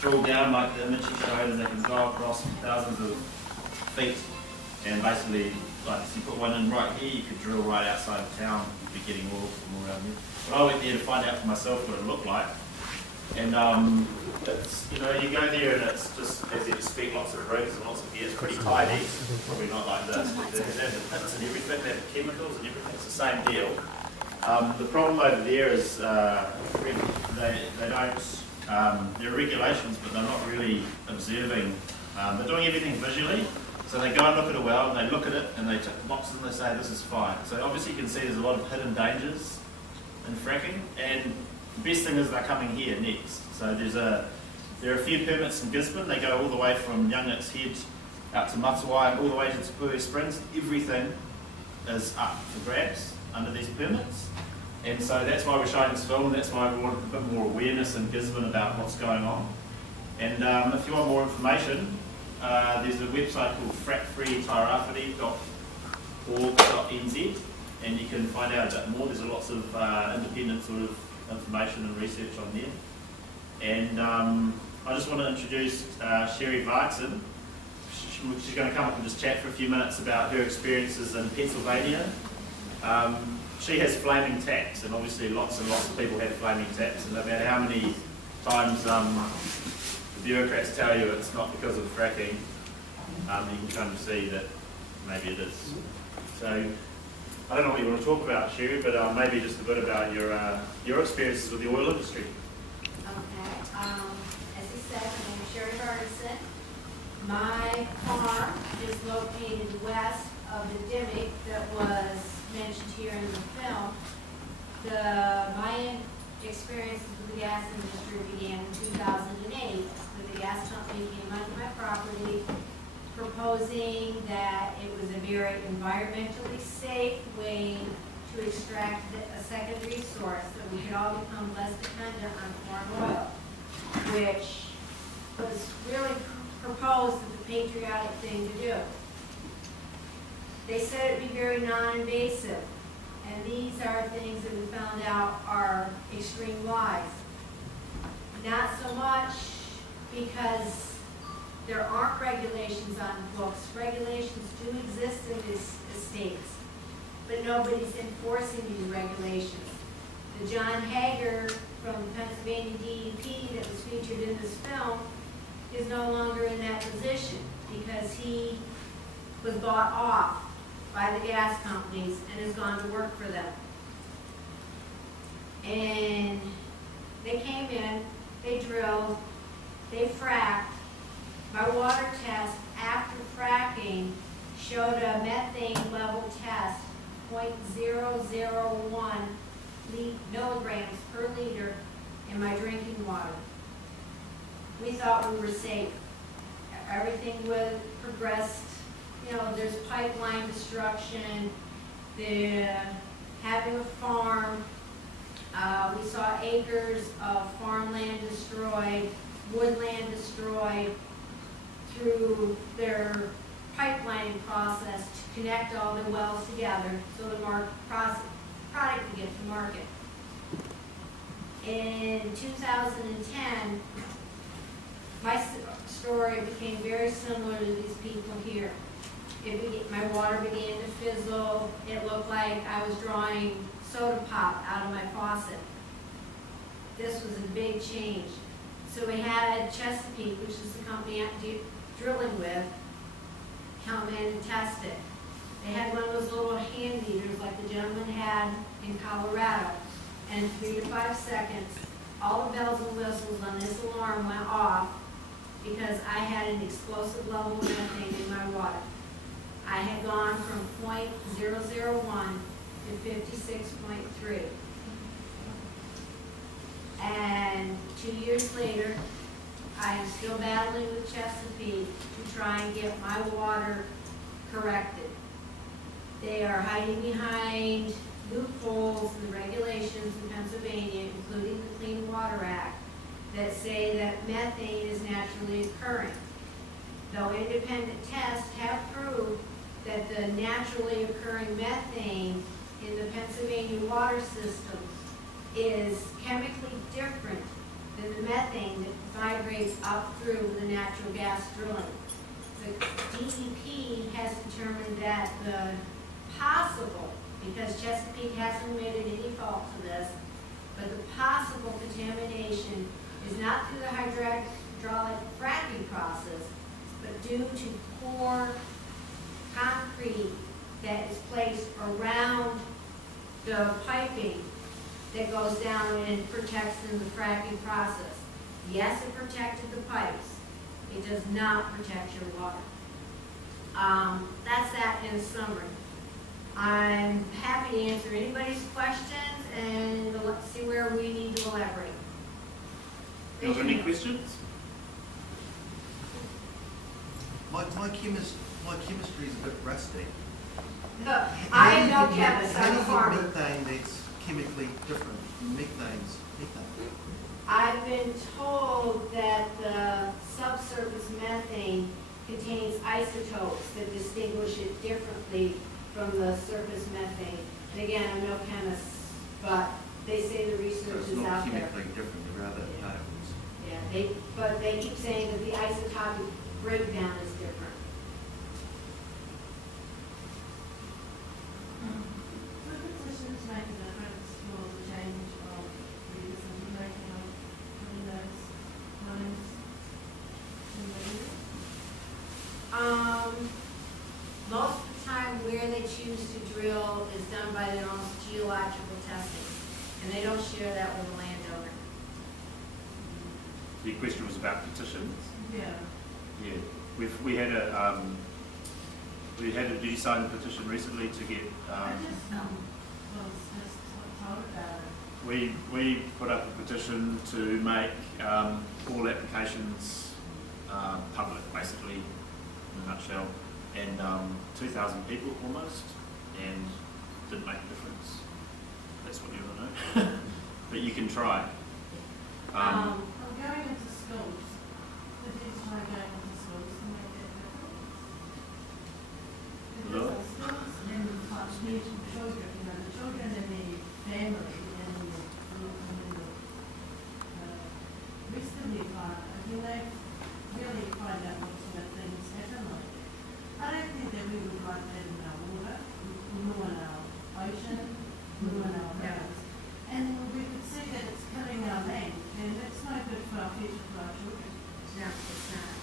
drill down like the image you showed, and they can go across thousands of feet. And basically, like if you put one in right here, you could drill right outside of town. You'd be getting oil from all around here. But I went there to find out for myself what it looked like. And it's, you know, you go there and it's just, as you speak, lots of rigs and lots of gear. It's pretty tidy. Probably not like this, but they have the pits and everything, they have the chemicals and everything. It's the same deal. The problem over there is they don't, there are regulations, but they're not really observing. They're doing everything visually. So they go and look at a well, and they look at it, and they tick the boxes, and they say this is fine. So obviously you can see there's a lot of hidden dangers in fracking, and the best thing is they're coming here next. So there are a few permits in Gisborne. They go all the way from Youngit's Head out to Matawai and all the way to Te Springs. Everything is up for grabs under these permits. And so that's why we're showing this film, and that's why we want a bit more awareness in Gisborne about what's going on. And if you want more information, there's a website called frackfreetarafiti.org.nz, and you can find out a bit more. There's lots of independent sort of information and research on there. And I just want to introduce Sherry Vargson. She's going to come up and just chat for a few minutes about her experiences in Pennsylvania. She has flaming taps, and obviously lots and lots of people have flaming taps, and no matter how many times the bureaucrats tell you it's not because of fracking, you can kind of see that maybe it is. So I don't know what you want to talk about, Sherry, but maybe just a bit about your experiences with the oil industry. Okay. As he said, my name is Sherry Vargson. My farm is located west of the Dimmick that was mentioned here in the film. My experiences with the gas industry began in 2008 when the gas company came onto my property proposing that it was a very environmentally safe way to extract a secondary source so we could all become less dependent on foreign oil, which was really proposed as a patriotic thing to do. They said it'd be very non-invasive, and these are things that we found out are extreme lies. Not so much because there aren't regulations on the books. Regulations do exist in these states, but nobody's enforcing these regulations. The John Hager from the Pennsylvania DEP that was featured in this film is no longer in that position because he was bought off by the gas companies and has gone to work for them. And they came in, they drilled, they fracked. My water test after fracking showed a methane level test 0.001 milligrams per liter in my drinking water. We thought we were safe. Everything was progressed. You know, there's pipeline destruction, having a farm. We saw acres of farmland destroyed, woodland destroyed through their pipelining process to connect all the wells together so the product could get to market. In 2010, my story became very similar to these people here. My water began to fizzle. It looked like I was drawing soda pop out of my faucet. This was a big change. So we had Chesapeake, which is the company I'm drilling with, come in and test it. They had one of those little hand meters like the gentleman had in Colorado. And in 3 to 5 seconds, all the bells and whistles on this alarm went off because I had an explosive level of methane in my water. I had gone from 0.001 to 56.3. And 2 years later, I am still battling with Chesapeake to try and get my water corrected. They are hiding behind loopholes in the regulations in Pennsylvania, including the Clean Water Act, that say that methane is naturally occurring. Though independent tests have proved that the naturally occurring methane in the Pennsylvania water system is chemically different than the methane that migrates up through the natural gas drilling. The DEP has determined that the possible, because Chesapeake hasn't admitted any fault to this, but the possible contamination is not through the hydraulic fracking process, but due to poor concrete that is placed around the piping that goes down and protects in the fracking process. Yes, it protected the pipes. It does not protect your water. That's that in summary. I'm happy to answer anybody's questions and let's see where we need to elaborate. Are there any questions? My chemistry is a bit rusty. I am no chemist, I'm a How do you farmer. get methane that's chemically different? Methane's methane. I've been told that the subsurface methane contains isotopes that distinguish it differently from the surface methane. And again, I'm no chemist, but they say the So research it's is not out there. chemically different, they're other particles. Yeah, but they keep saying that the isotopic breakdown is different. Could petitions make a difference for the change of the decision-making of putting those lines in the area? Most of the time where they choose to drill is done by their own geological testing, and they don't share that with the landowner. Your question was about petitions. Yeah. Yeah, we had a did you sign a petition recently to get. I just was just told about it. We put up a petition to make all applications public, basically, in a nutshell, and 2,000 people almost, and didn't make a difference. That's what you want to know. But you can try. I'm going into schools. Did you try going into schools to make that difference? Because our schools then touch need children, you know, the children and their family and the rest of the environment. I mean, they really find out what sort of things happen like that. I don't think that we would like that in our water, nor in our ocean, nor in our rivers. And we could see that it's killing our land, and that's no good for our future, for our children. No, it's not.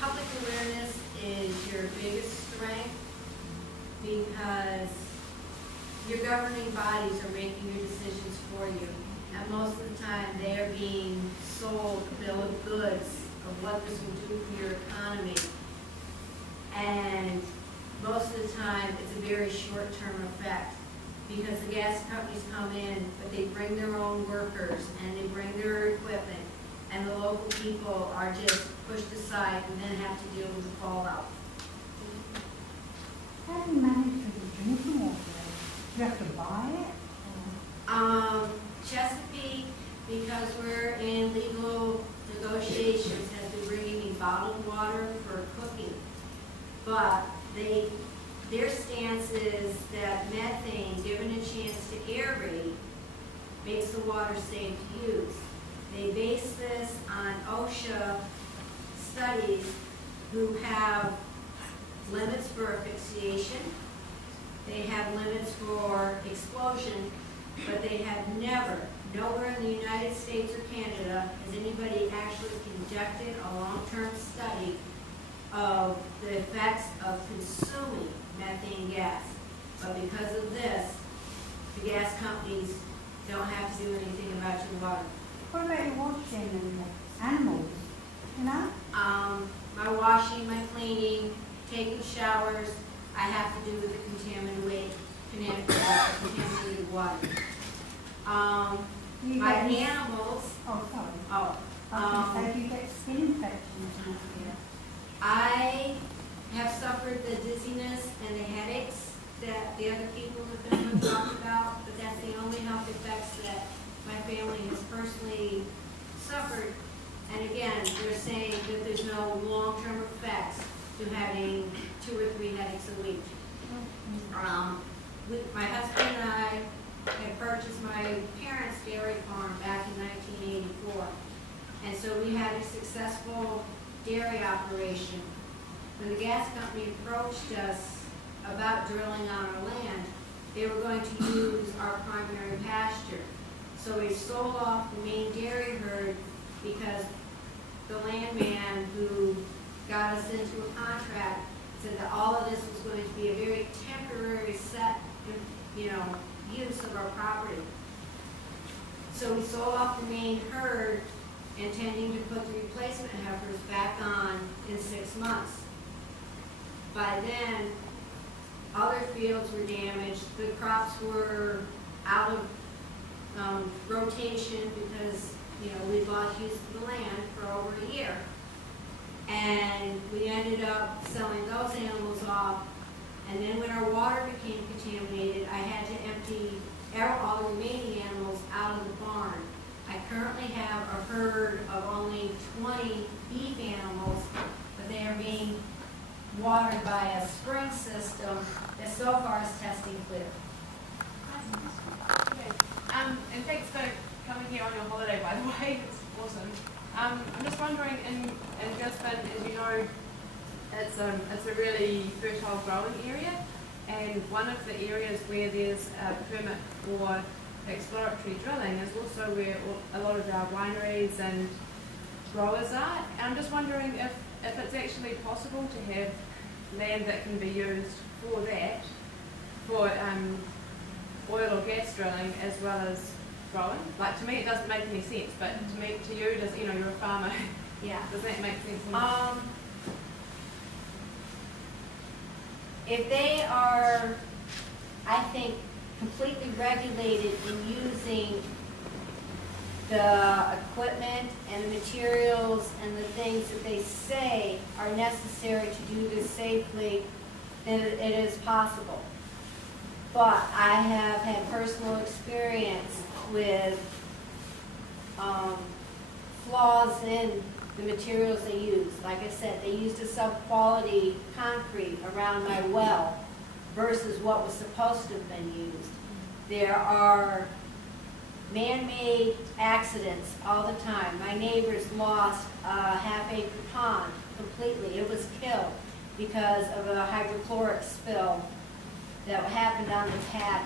Public awareness is your biggest strength because your governing bodies are making your decisions for you. And most of the time, they're being sold a bill of goods of what this will do for your economy. And most of the time, it's a very short-term effect because the gas companies come in, but they bring their own workers and they bring their equipment, and the local people are just pushed aside and then have to deal with the fallout. How do you manage with the drinking water? Do you have to buy it? Chesapeake, because we're in legal negotiations, has been bringing me bottled water for cooking. But their stance is that methane, given a chance to aerate, makes the water safe to use. They base this on OSHA studies who have limits for asphyxiation, they have limits for explosion, but they have never, nowhere in the United States or Canada, has anybody actually conducted a long-term study of the effects of consuming methane gas. But because of this, the gas companies don't have to do anything about your water. What about your washing and the animals? You know? My washing, my cleaning, taking showers, I have to do with the contaminated water. You My get any- animals, Oh, sorry. oh, I was going to say, do you get skin infections in here? I have suffered the dizziness and the headaches that the other people have been talked about, but that's the only health effects that my family has personally suffered. And again, they're saying that there's no long-term effects to having 2 or 3 headaches a week. My husband and I had purchased my parents' dairy farm back in 1984. And so we had a successful dairy operation. When the gas company approached us about drilling on our land, they were going to use our primary pasture. So we sold off the main dairy herd because the landman who got us into a contract said that all of this was going to be a very temporary set, use of our property. So we sold off the main herd, intending to put the replacement heifers back on in 6 months. By then, other fields were damaged, the crops were out of rotation because, we'd lost use of the land for over a year. And we ended up selling those animals off, and then when our water became contaminated, I had to empty all the remaining animals out of the barn. I currently have a herd of only 20 beef animals, but they are being watered by a spring system that so far is testing clear. And thanks for coming here on your holiday, by the way. It's awesome. I'm just wondering, in Gisborne, as you know, it's a really fertile growing area, and one of the areas where there's a permit for exploratory drilling is also where a lot of our wineries and growers are. And I'm just wondering if it's actually possible to have land that can be used for that, for oil or gas drilling as well as growing. Like, to me it doesn't make any sense, but to you, does, you're a farmer. Yeah. Does that make sense? If they are, I think, completely regulated in using the equipment and the materials and the things that they say are necessary to do this safely, then it is possible. But I have had personal experience with flaws in the materials they use. Like I said, they used a sub-quality concrete around my well versus what was supposed to have been used. There are man-made accidents all the time. My neighbors lost a half-acre pond completely. It was killed because of a hydrochloric spill that happened on the pad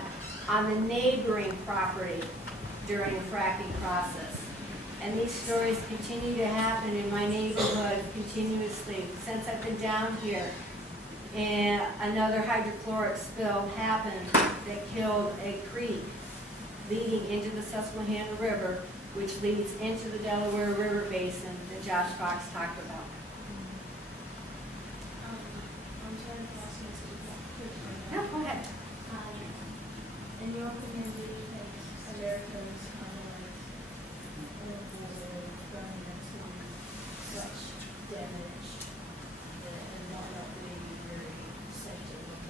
on the neighboring property during the fracking process. And these stories continue to happen in my neighborhood continuously since I've been down here. And another hydrochloric spill happened that killed a creek leading into the Susquehanna River, which leads into the Delaware River Basin that Josh Fox talked about. I'm sorry to ask you No, go ahead. in your opinion, do you think Americans analyze oil going into such damage and not being very safe to look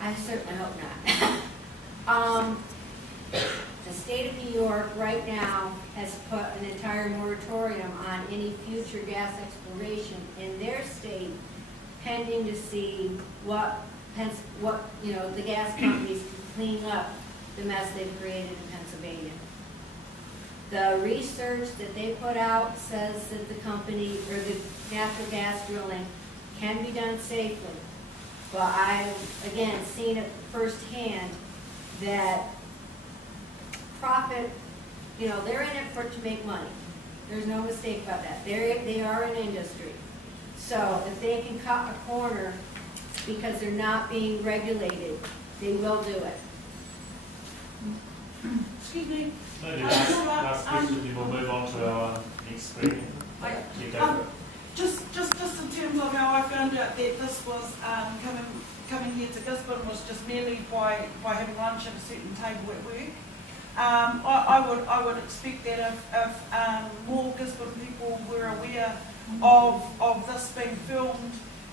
at? I certainly hope not. The state of New York right now has put an entire moratorium on any future gas exploration in their state, pending to see what the gas companies can clean up the mess they've created in Pennsylvania. The research that they put out says that the company or the natural gas drilling can be done safely. But I've, again, seen it firsthand that profit, they're in it to make money. There's no mistake about that. They are an industry. So if they can cut a corner because they're not being regulated, they will do it. Excuse me. Maybe last question, we will move on to our next screen. You go for it. Just in terms of how I found out that this was coming here to Gisborne was just merely by having lunch at a certain table at work. I would expect that if more Gisborne people were aware of this being filmed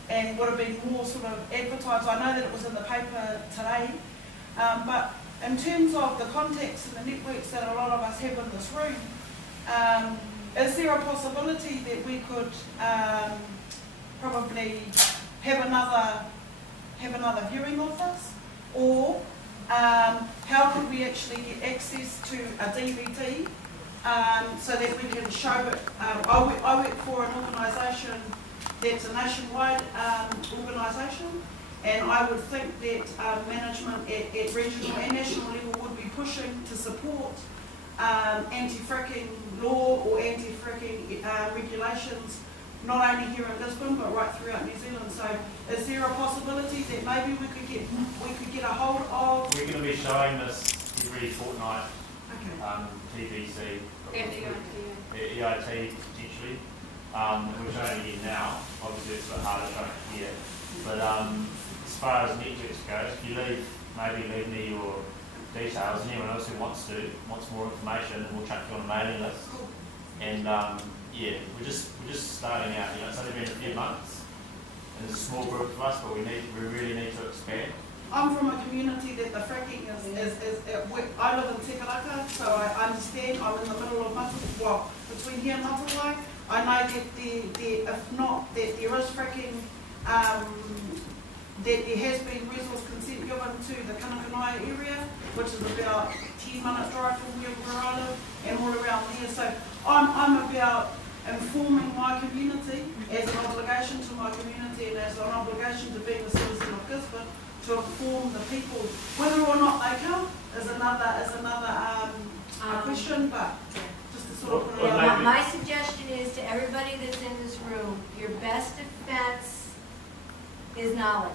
and would have been more sort of advertised. I know that it was in the paper today, but in terms of the contacts and the networks that a lot of us have in this room, is there a possibility that we could probably have another viewing of this, or How could we actually get access to a DVD so that we can show it? I work for an organisation that's a nationwide organisation, and I would think that management at regional and national level would be pushing to support anti-fracking law or anti-fracking regulations, not only here in Gisborne but right throughout New Zealand. So, is there a possibility that maybe we could get a hold of? We're going to be showing this every fortnight. Okay. TVC, EIT. EIT potentially. We're showing it here now. Obviously, it's a bit harder showing it here. But as far as networks goes, if you maybe leave me your details, and anyone else who wants more information, we'll chuck you on a mailing list. And yeah, we're just starting out. It's only been a few months, and it's a small group of us, but we really need to expand. I'm from a community that the fracking is I live in Tekaraka, so I understand. I'm in the middle of between here and Matawai. I know that if not, that there is fracking, that there has been resource consent given to the Kanakanaia area, which is about 10-minute drive from where I live, and all around there. So I'm about informing my community as an obligation to my community and as an obligation to being a citizen of Gisborne, to inform the people. Whether or not they come is another question, but just to sort of put it out. My suggestion is to everybody that's in this room, your best defense is knowledge.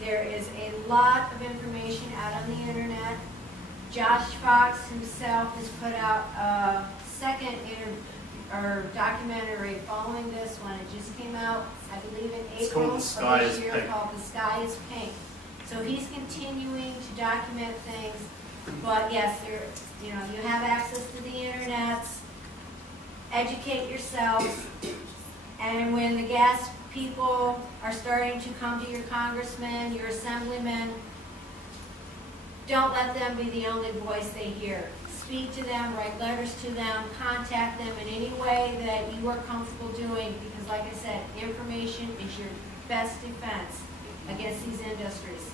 There is a lot of information out on the internet. Josh Fox himself has put out a second documentary following this one. It just came out, I believe, in April of this year, called The Sky is Pink. So he's continuing to document things, but yes, you have access to the internet. Educate yourselves, and when the gas people are starting to come to your congressmen, your assemblymen, don't let them be the only voice they hear. Speak to them, write letters to them, contact them in any way that you are comfortable doing, because like I said, information is your best defense against these industries.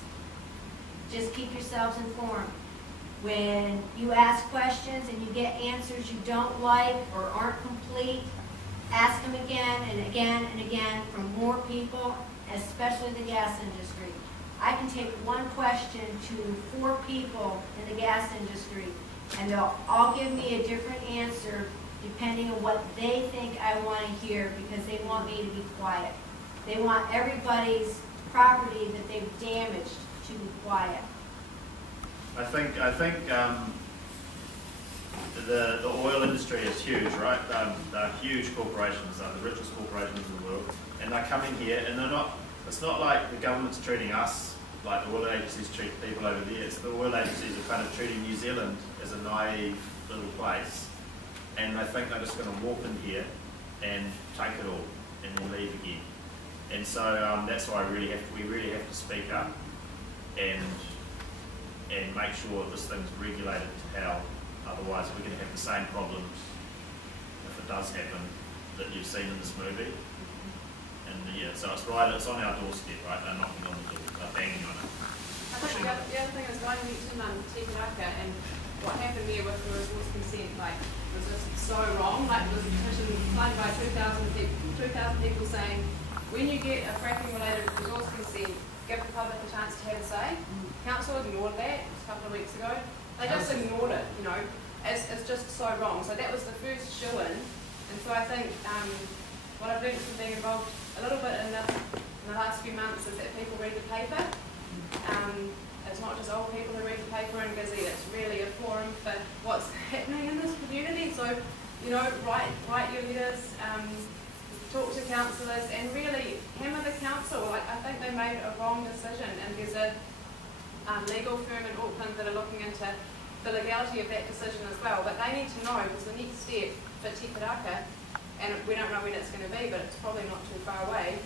Just keep yourselves informed. When you ask questions and you get answers you don't like or aren't complete, ask them again and again and again from more people, especially the gas industry. I can take one question to 4 people in the gas industry, and they'll all give me a different answer depending on what they think I want to hear, because they want me to be quiet. They want everybody's property that they've damaged to be quiet. I think the oil industry is huge, right? They're huge corporations, they're the richest corporations in the world, and they're coming here, and it's not like the government's treating us like the oil agencies treat people over there. It's the oil agencies are kind of treating New Zealand as a naive little place, and I think they're just going to walk in here and take it all and then leave again. And so that's why we really have to speak up and make sure this thing's regulated to hell. Otherwise, we're going to have the same problems if it does happen that you've seen in this movie. And yeah, so it's on our doorstep, right? They're knocking on the door, they're banging on it. I think the other thing is, going to Tekaraka, and what happened there with the resource consent, was just so wrong. There was a petition signed by 2,000 people saying, when you get a fracking related resource consent, give the public a chance to have a say. Council ignored that a couple of weeks ago. They just ignored it, it's just so wrong. So that was the first shoe-in, and so I think what I've learned from being involved a little bit in the last few months is that people read the paper. It's not just old people who read the paper and busy, it's really a forum for what's happening in this community. So, write your letters, talk to councillors, and really hammer the council. I think they made a wrong decision, and there's a legal firm in Auckland that are looking into the legality of that decision as well. But they need to know, because the next step for Tekaraka, and we don't know when it's going to be, but it's probably not too far away,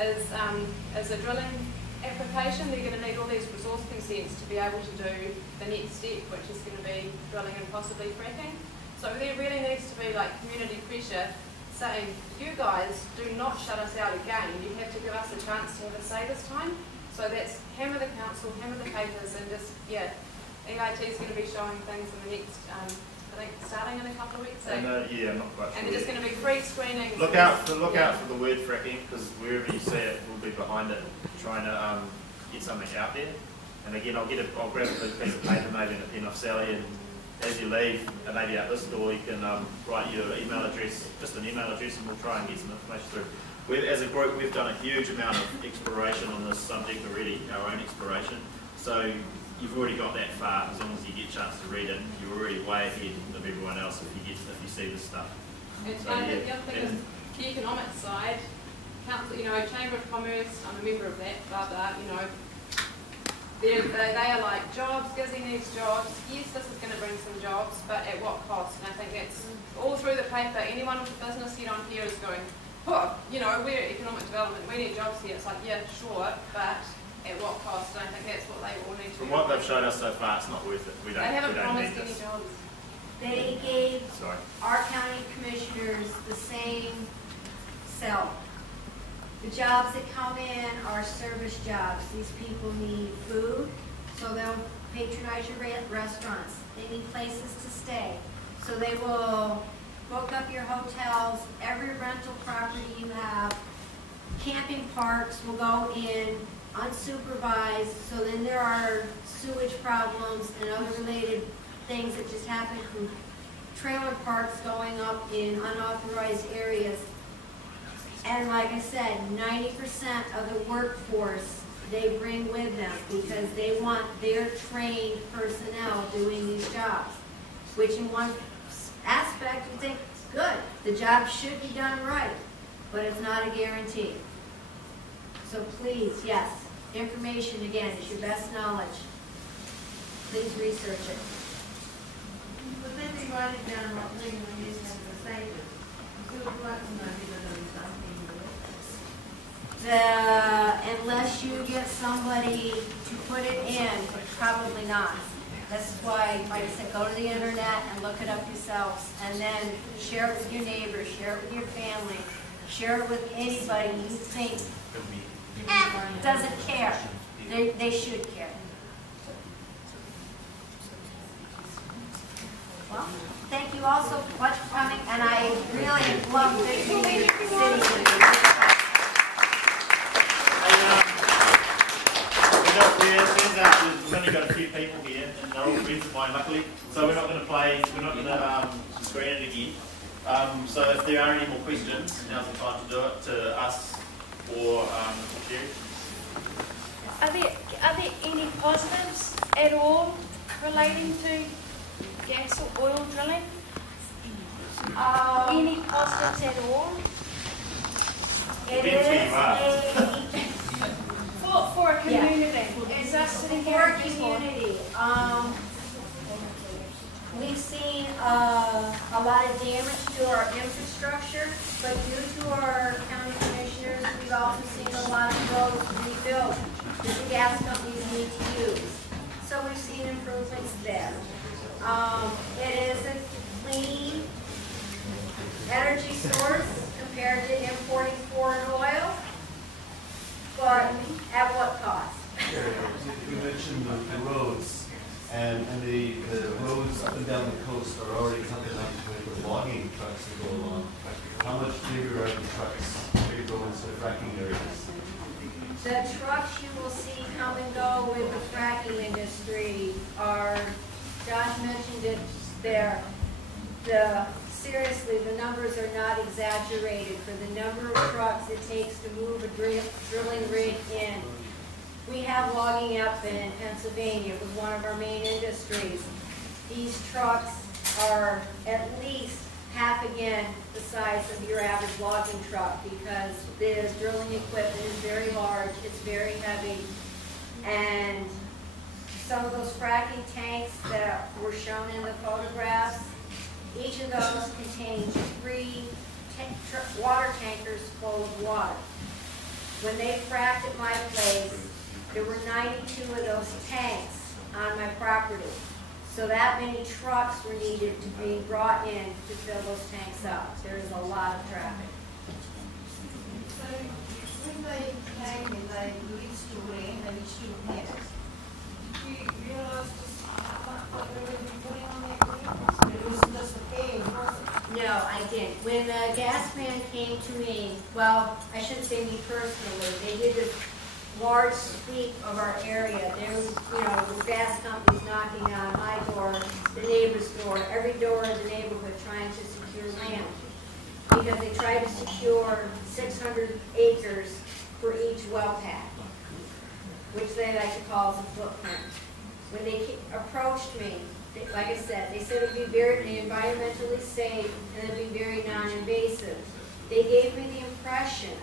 is a drilling application. They're going to need all these resource consents to be able to do the next step, which is going to be drilling and possibly fracking. So there really needs to be community pressure saying, you guys do not shut us out again. You have to give us a chance to have a say this time. So that's hammer the council, hammer the papers, and just, yeah, EIT is going to be showing things in the next, I think, starting in a couple of weeks. And, yeah, I'm not quite sure. And they're just going to be free screenings. Look out for the word fracking, because wherever you see it, we'll be behind it, trying to get something out there. And again, I'll grab a big piece of paper, maybe in a pen off Sally, and as you leave, maybe out this door, you can write your email address, just an email address, and we'll try and get some information through. As a group, we've done a huge amount of exploration on this subject already, our own exploration. So you've already got that far. As long as you get a chance to read it, you're already way ahead of everyone else if you see this stuff. And So, I think yeah. the other thing is the economic side. Council, Chamber of Commerce, I'm a member of that, blah blah, they are like jobs, Gizzy needs jobs. Yes, this is going to bring some jobs, but at what cost? And I think that's all through the paper. Anyone with a business head on here is going, oh, we're economic development, we need jobs here. It's like, yeah, sure, but at what cost? And I think that's what they all need to From do. what they've showed us so far, it's not worth it. We don't haven't promised need any this. jobs. They gave Sorry. our county commissioners the same sell. The jobs that come in are service jobs. These people need food, so they'll patronize your restaurants. They need places to stay. So they will book up your hotels, every rental property you have. Camping parks will go in unsupervised, so then there are sewage problems and other related things that just happen from trailer parks going up in unauthorized areas. And like I said, 90% of the workforce they bring with them because they want their trained personnel doing these jobs, which in one aspect you think, good, the job should be done right, but it's not a guarantee. So please, yes, information again is your best knowledge. Please research it. But then they write it down what legally is as a statement. So it's like somebody that does something. Unless you get somebody to put it in, probably not. That's why, like I said, go to the internet and look it up yourselves, and then share it with your neighbors, share it with your family, share it with anybody you think doesn't care. They should care. Well, thank you all so much for coming, and I really love visiting the city with you. We've only got a few people here, and they're all friends of mine, luckily. So we're not going to screen it again. So if there are any more questions, now's the time to do it to us or Jerry. Are there any positives at all relating to gas or oil drilling? Any positives at all? It Depends where is you are. For a community, as us sitting For here a in Gisborne. community, we've seen a lot of damage to our infrastructure, but due to our county commissioners, we've also seen a lot of roads rebuilt that the gas companies need to use. So we've seen improvements there. It is a clean energy source compared to importing foreign oil, but at what cost? You mentioned the roads, and the roads up and down the coast are already coming up with logging trucks that go along. How much bigger are the trucks that go into fracking areas? The trucks you will see come and go with the fracking industry are, Josh mentioned it there, seriously, the numbers are not exaggerated for the number of trucks it takes to move a drilling rig in. We have logging up in Pennsylvania with one of our main industries. These trucks are at least half again the size of your average logging truck because the drilling equipment is very large, it's very heavy, and some of those fracking tanks that were shown in the photographs, each of those contains 3 water tankers full of water. When they fracked at my place, there were 92 of those tanks on my property. So that many trucks were needed to be brought in to fill those tanks up. There is a lot of traffic. So when they came and they leased your land, they leased your house, did you realize just how much what they were going to be putting on that land? It was just a pay, wasn't it? No, I didn't. When the gas man came to me, well, I shouldn't say me personally, they did this large sweep of our area. There was, the gas companies knocking on my door, the neighbor's door, every door in the neighborhood trying to secure land. Because they tried to secure 600 acres for each well pad, which they like to call as a footprint. When they approached me, like I said, they said it would be very environmentally safe and it would be very non-invasive. They gave me the impression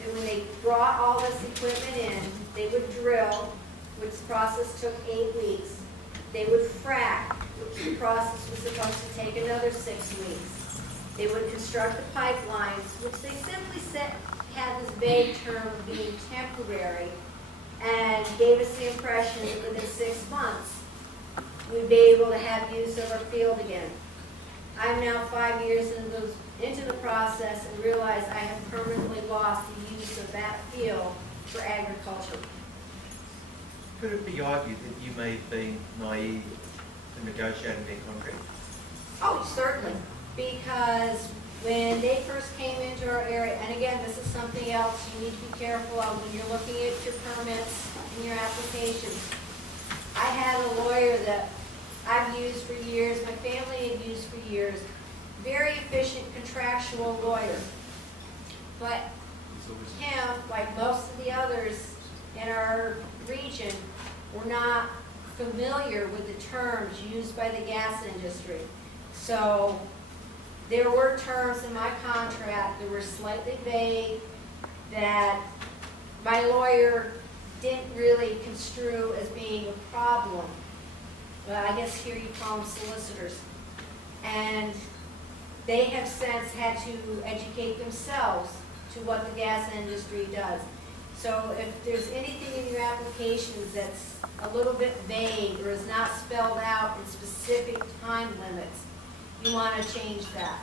that when they brought all this equipment in, they would drill, which the process took 8 weeks. They would frack, which the process was supposed to take another 6 weeks. They would construct the pipelines, which they simply had this vague term of being temporary, and gave us the impression that within 6 months, we'd be able to have use of our field again. I'm now 5 years into the process and realize I have permanently lost the use of that field for agriculture. Could it be argued that you may have been naive in negotiating their contract? Oh, certainly. Because when they first came into our area, and again, this is something else you need to be careful of when you're looking at your permits and your applications. I had a lawyer that I've used for years, my family had used for years, very efficient contractual lawyer. But him, like most of the others in our region, were not familiar with the terms used by the gas industry. So there were terms in my contract that were slightly vague that my lawyer didn't really construe as being a problem. Well, I guess here you call them solicitors. And they have since had to educate themselves to what the gas industry does. So if there's anything in your applications that's a little bit vague or is not spelled out in specific time limits, you want to change that.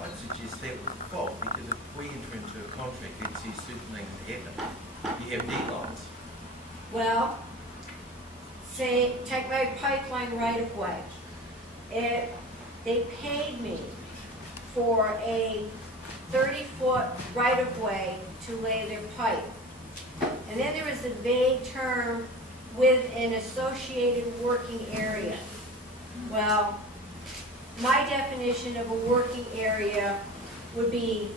I'd suggest that was the fault, because if we enter into a contract that says certain things happen, you have deadlines. Well, say, take my pipeline right of way. They paid me for a 30-foot right of way to lay their pipe. And then there was a vague term with an associated working area. Well, my definition of a working area would be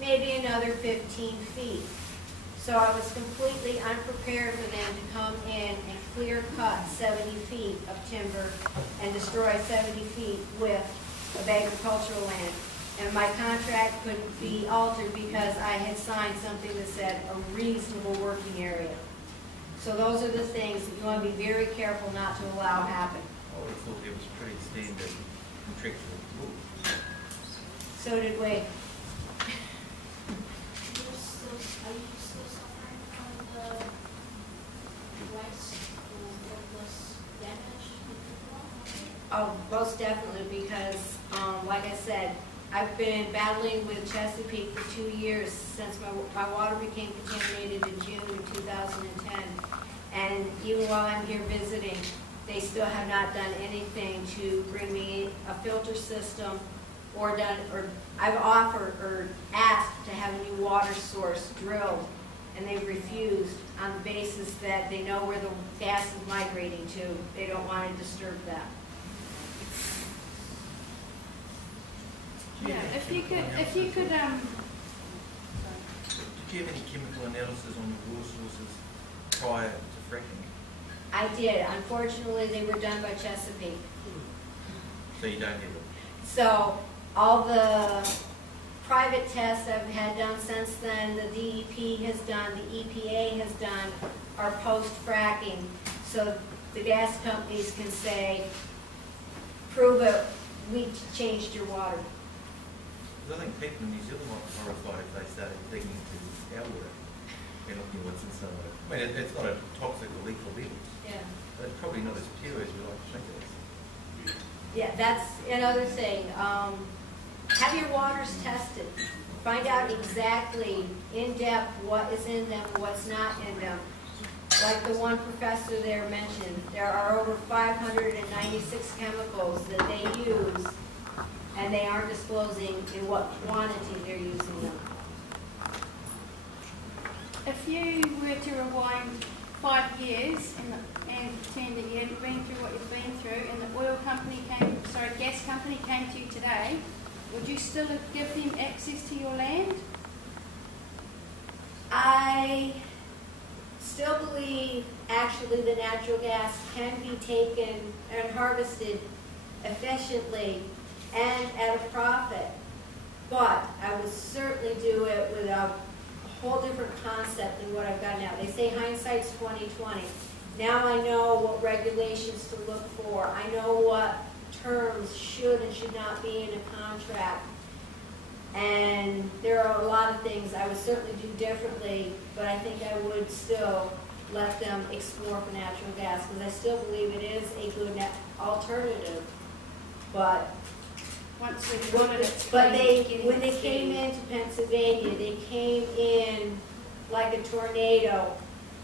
maybe another 15 feet. So I was completely unprepared for them to come in and clear cut 70 feet of timber and destroy 70 feet with of agricultural land. And my contract couldn't be altered because I had signed something that said a reasonable working area. So those are the things that you want to be very careful not to allow happen. I would have thought it was pretty standard contractual rules. So did we. Are you still suffering from the rights or worthless damage? Oh, most definitely, because like I said, I've been battling with Chesapeake for 2 years since my water became contaminated in June of 2010. And even while I'm here visiting, they still have not done anything to bring me a filter system or I've offered or asked to have a new water source drilled, and they've refused on the basis that they know where the gas is migrating to. They don't want to disturb that. Yeah, if you could, Did you have any chemical analysis on the water sources prior to fracking? I did. Unfortunately, they were done by Chesapeake. So you don't have it? So all the private tests I've had done since then, the DEP has done, the EPA has done, are post-fracking. So the gas companies can say, prove it, we changed your water. Because I think people in New Zealand might be horrified if they started digging into our water and looking at what's in some water. I mean, it's not a toxic or lethal level, Yeah. but it's probably not as pure as we like to think it is. Yeah, that's another thing. have your waters tested. Find out exactly in depth what is in them and what's not in them. Like the one professor there mentioned, there are over 596 chemicals that they use, and they aren't disclosing in what quantity they're using them. If you were to rewind 5 years and pretend that you hadn't been through what you've been through, and the gas company came to you today, would you still give them access to your land? I still believe actually the natural gas can be taken and harvested efficiently and at a profit, but I would certainly do it with a whole different concept than what I've got now. They say hindsight's 20/20. Now I know what regulations to look for. I know what terms should and should not be in a contract. And there are a lot of things I would certainly do differently, but I think I would still let them explore for natural gas, because I still believe it is a good alternative. But Once we've got it, when they came into Pennsylvania, they came in like a tornado,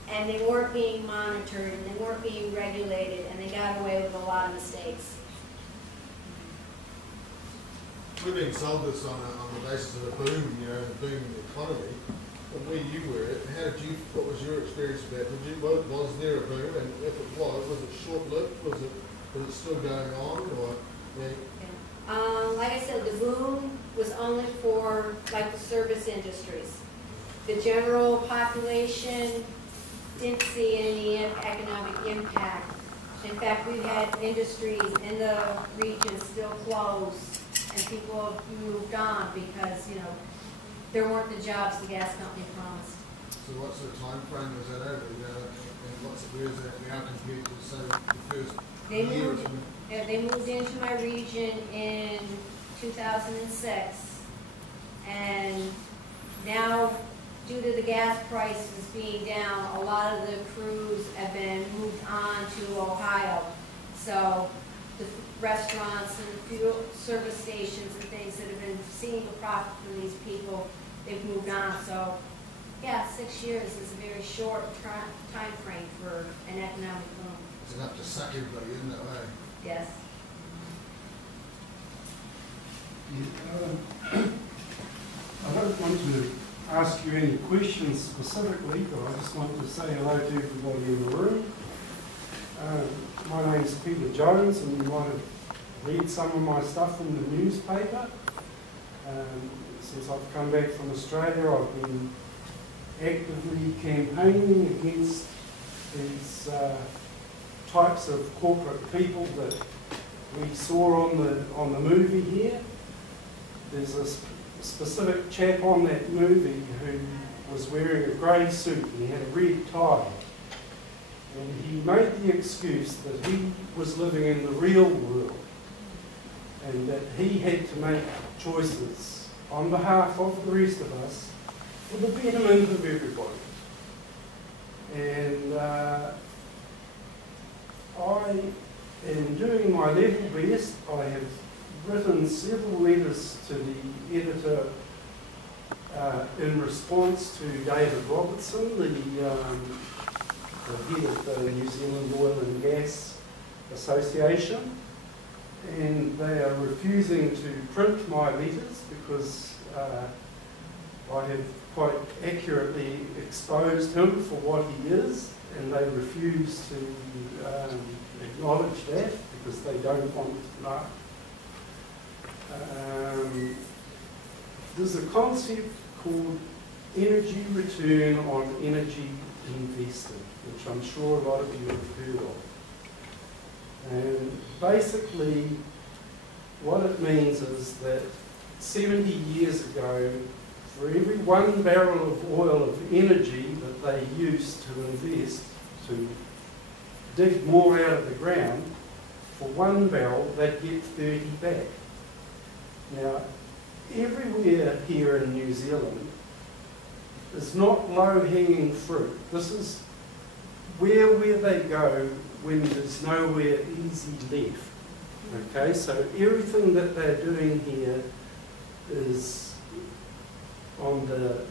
and they weren't being monitored, and they weren't being regulated, and they got away with a lot of mistakes. We're being sold this on the basis of a boom, you know, a boom in the economy. But where you were, what was your experience with that? Was there a boom? And if it was it short-lived? Was it still going on? Or, yeah. Like I said, the boom was only for like the service industries. The general population didn't see any economic impact. In fact, we've had industries in the region still closed, and people have moved on because, you know, there weren't the jobs the gas company promised. So what's the time frame is that over? And where is that now compared to, say, the first year or something? They moved into my region in 2006, and now, due to the gas prices being down, a lot of the crews have been moved on to Ohio. So the restaurants and fuel service stations and things that have been seeing the profit from these people, they've moved on. So yeah, 6 years is a very short time frame for an economic boom. It's enough to suck everybody in that way. Yes. I don't want to ask you any questions specifically, but I just want to say hello to everybody in the room. My name's Peter Jones, and you might have read some of my stuff in the newspaper. Since I've come back from Australia, I've been actively campaigning against these types of corporate people that we saw on the movie here. There's a specific chap on that movie who was wearing a grey suit and he had a red tie. And he made the excuse that he was living in the real world and that he had to make choices on behalf of the rest of us for the betterment of everybody. And I am doing my level best. I have written several letters to the editor in response to David Robertson, the head of the New Zealand Oil and Gas Association, and they are refusing to print my letters because I have quite accurately exposed him for what he is, and they refuse to acknowledge that because they don't want to know. There's a concept called energy return on energy invested, which I'm sure a lot of you have heard of. And basically, what it means is that 70 years ago, for every 1 barrel of oil of energy that they used to invest to dig more out of the ground, for 1 barrel they'd get 30 back. Now, everywhere here in New Zealand is not low-hanging fruit. This is where they go when there's nowhere easy left. Okay, so everything that they're doing here is on the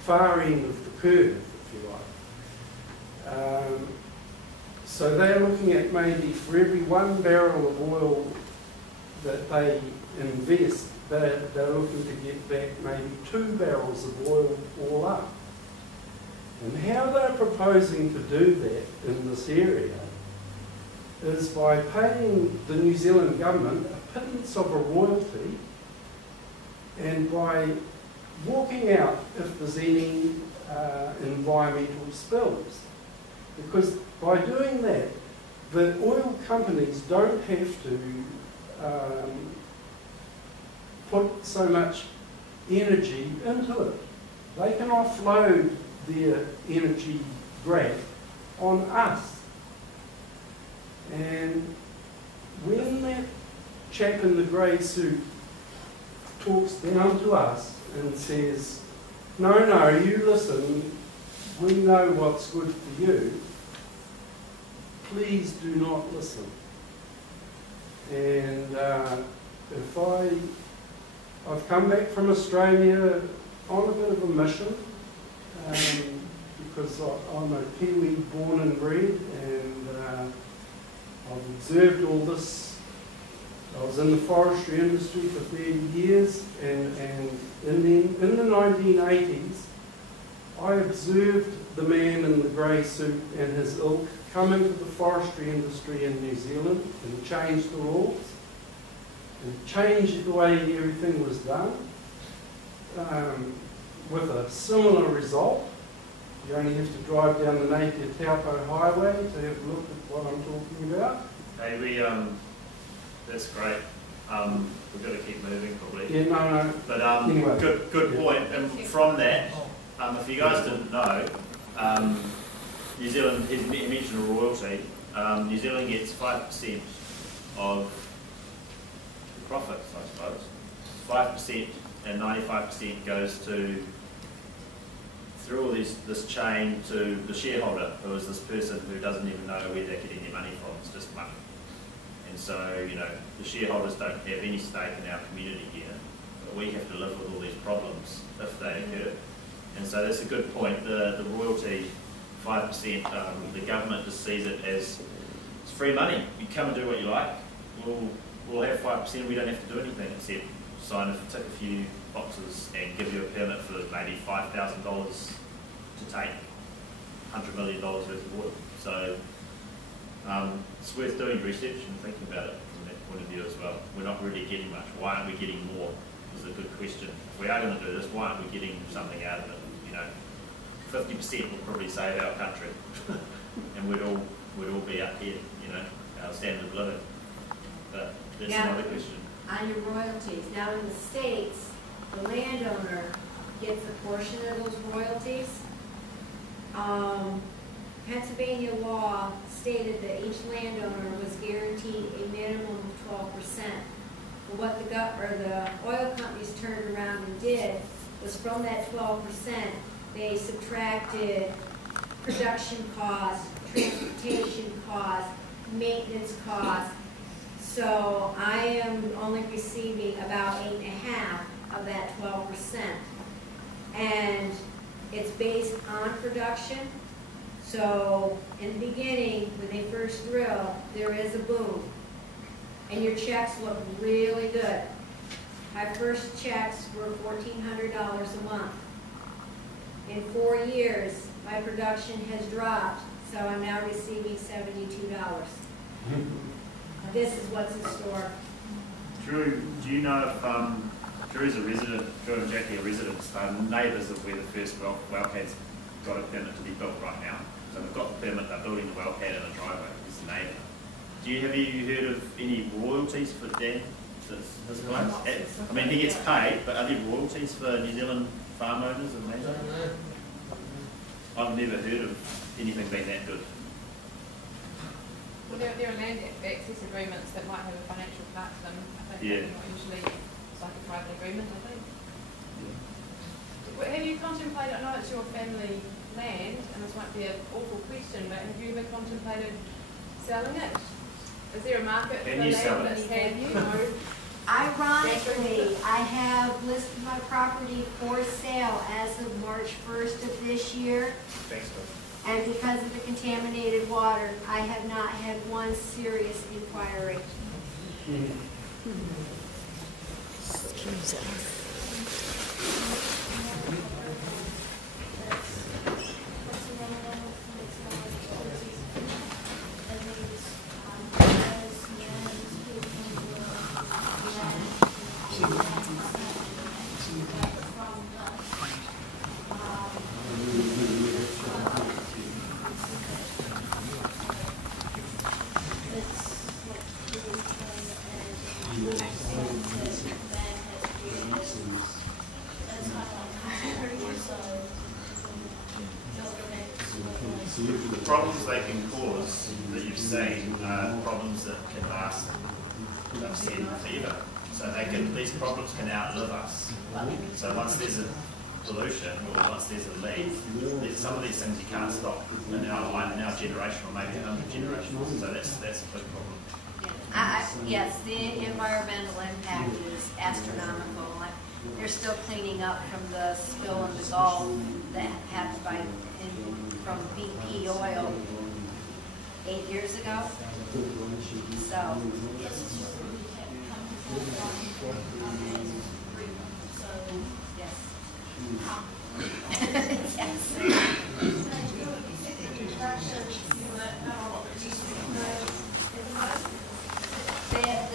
far end of the curve, if you like. So they're looking at maybe for every 1 barrel of oil that they invest, they're looking to get back maybe 2 barrels of oil all up. And how they're proposing to do that in this area is by paying the New Zealand government a pittance of a royalty and by walking out if there's any environmental spills. Because by doing that, the oil companies don't have to put so much energy into it. They can offload their energy grab on us. And when that chap in the grey suit talks down to us and says, no, you listen, we know what's good for you, please do not listen. And if I've come back from Australia on a bit of a mission, because I'm a Kiwi born and bred, and I've observed all this. I was in the forestry industry for 30 years, and in the 1980s, I observed the man in the grey suit and his ilk come into the forestry industry in New Zealand and change the rules, and change the way everything was done, with a similar result. You only have to drive down the Napier Taupo Highway to have a look at what I'm talking about. Hey, that's great. We've got to keep moving probably. Yeah, no. But anyway, good point. And from that, if you guys didn't know, New Zealand, he mentioned a royalty. New Zealand gets 5% of the profits, I suppose. 5% and 95% goes to, through all this chain, to the shareholder, who is this person who doesn't even know where they're getting their money from. It's just money. And so, the shareholders don't have any stake in our community here, but we have to live with all these problems if they occur. And so that's a good point. The royalty, 5%, the government just sees it as it's free money. You come and do what you like. We'll have 5%. We don't have to do anything except tick a few boxes and give you a permit for maybe $5,000 to take $100 million worth of oil. So it's worth doing research and thinking about it from that point of view as well. We're not really getting much. Why aren't we getting more? Is a good question. If we are going to do this, why aren't we getting something out of it? 50% will probably save our country, and we'd all be up here, our standard of living. But that's another question. On your royalties, now in the States, the landowner gets a portion of those royalties. Pennsylvania law stated that each landowner was guaranteed a minimum of 12%. But what the oil companies turned around and did was from that 12%, they subtracted production costs, transportation costs, maintenance costs. So I am only receiving about 8.5 of that 12%. And it's based on production. So in the beginning, when they first drill, there is a boom. And your checks look really good. My first checks were $1,400 a month. In 4 years, my production has dropped, so I'm now receiving $72. This is what's in store. Drew, do you know if Drew's a resident, Drew and Jackie are residents, neighbours of where the first wellhead's got a permit to be built right now? So they've got the permit, they're building the wellhead in a driveway. It's a neighbour. Have you heard of any royalties for Dan? His place? I mean, he gets paid, but are there royalties for New Zealand farm owners and that? I've never heard of anything being that good. Well, there are land access agreements that might have a financial part to them. I think they're not usually, it's like a private agreement, I think. Yeah. Have you contemplated, I know it's your family land, and this might be an awful question, but have you ever contemplated selling it? Is there a market for land that you have? Ironically, for me. I have listed my property for sale as of March 1st of this year. Thanks, Doug. And because of the contaminated water, I have not had one serious inquiry. The problems they can cause that you've seen are problems that can last, I've seen forever. So these problems can outlive us. So once there's a pollution or once there's a leak, some of these things you can't stop in our generation or maybe another generation. So that's a big problem. Yes, the environmental impact is astronomical. They're still cleaning up from the spill in the Gulf that happened from BP oil 8 years ago. So, yes.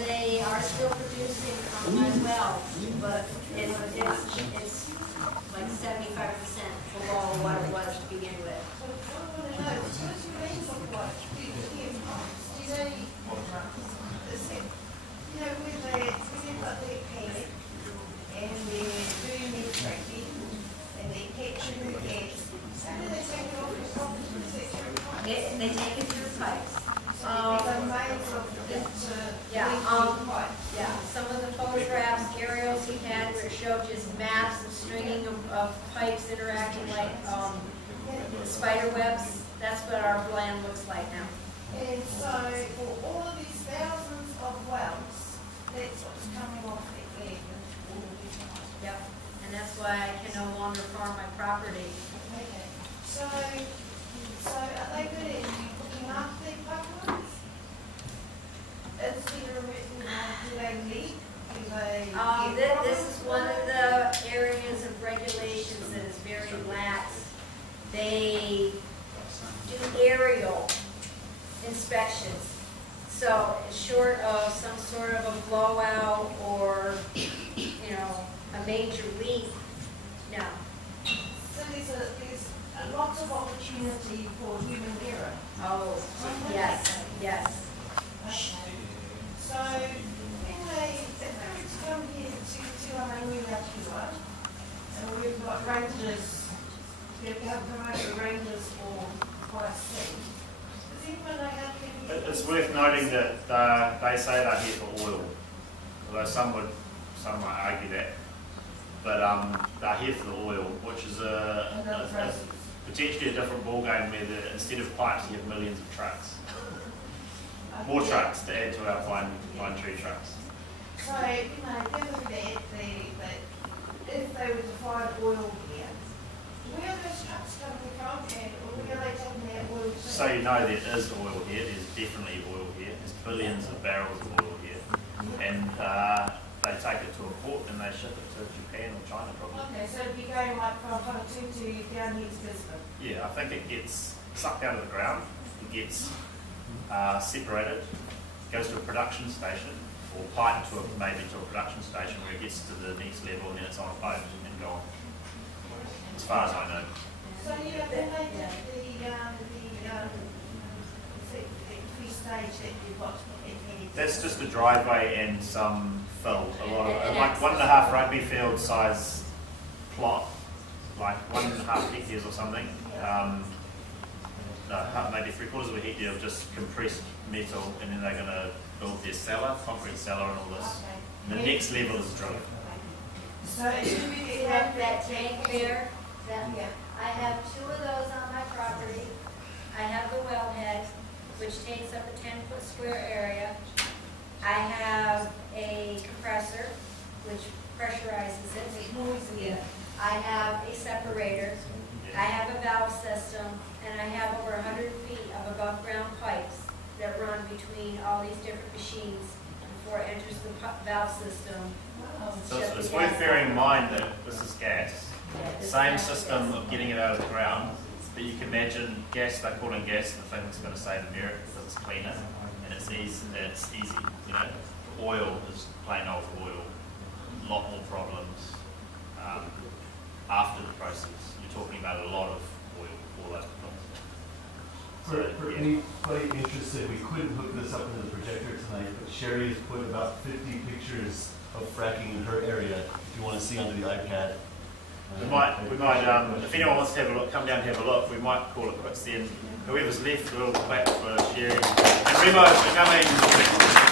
They are still producing from my well, but it's like 75% below what it was to begin with. And they're doing their fracking and they're catching the gas. How do they take it off the property? They take it through pipes. Yeah, some of the photographs, aerials he had where it showed just maps of stringing of pipes interacting like spider webs. That's what our land looks like now. And so for all of these thousands of wells, that's what's coming off the land. Yep, and that's why I can no longer farm my property. Okay. So are they good at looking after their pipelines? Is there a written, do they leak? Do they This is one of the areas of regulations that is very lax. They do aerial inspections. So short of some sort of a blowout or, a major leak, no. So there's lots of opportunity for human error. Oh, yes, yes. Okay. So if they were to come here to our Rangiatua, and we've got rangers, we've got promoted rangers for Class C, does anyone know how to get It's worth noting that they say they're here for oil, although some might argue that. But they're here for the oil, which is potentially a different ballgame where instead of pipes you have millions of trucks. More trucks to add to our pine tree trucks. So, given that, if they were to find oil here, where are those trucks coming from and where are they taking that oil to? So you know there is oil here, there's definitely oil here, there's billions of barrels of oil here. And they take it to a port and they ship it to Japan or China probably. Okay, so it'd be going like from Honolulu down here to Gisborne? Yeah, I think it gets sucked out of the ground, it gets separated, goes to a production station or piped maybe to a production station where it gets to the next level and then it's on a boat and gone. As far as I know. So yeah, then they did the three-stage that you've got. That's just a driveway and some fill. A lot of like 1.5 rugby field size plot, like 1.5 hectares or something. No, maybe 3/4 of a hectare of just compressed metal, and then they're going to build their cellar, concrete cellar, and all this. And the next level is drilling. So it should be that tank there. I have 2 of those on my property. I have the wellhead, which takes up a 10-foot square area. I have a compressor, which pressurizes it, it moves it. I have a separator, I have a valve system, and I have over 100 feet of above ground pipes that run between all these different machines before it enters the valve system. So it's worth bearing in mind that this is gas. Same system of getting it out of the ground, but you can imagine gas, they're calling gas the thing that's going to save the merit because it's cleaner and it's easy, you know. Oil is plain old oil, a lot more problems after the process. You're talking about a lot of oil all over the place. For anybody interested, we couldn't hook this up into the projector tonight, but Sherry has put about 50 pictures of fracking in her area, if you want to see under the iPad. We might, if anyone wants to have a look, come down and have a look. We might call it quits then. Whoever's left, we'll clap for Sherry. And Remo, for coming.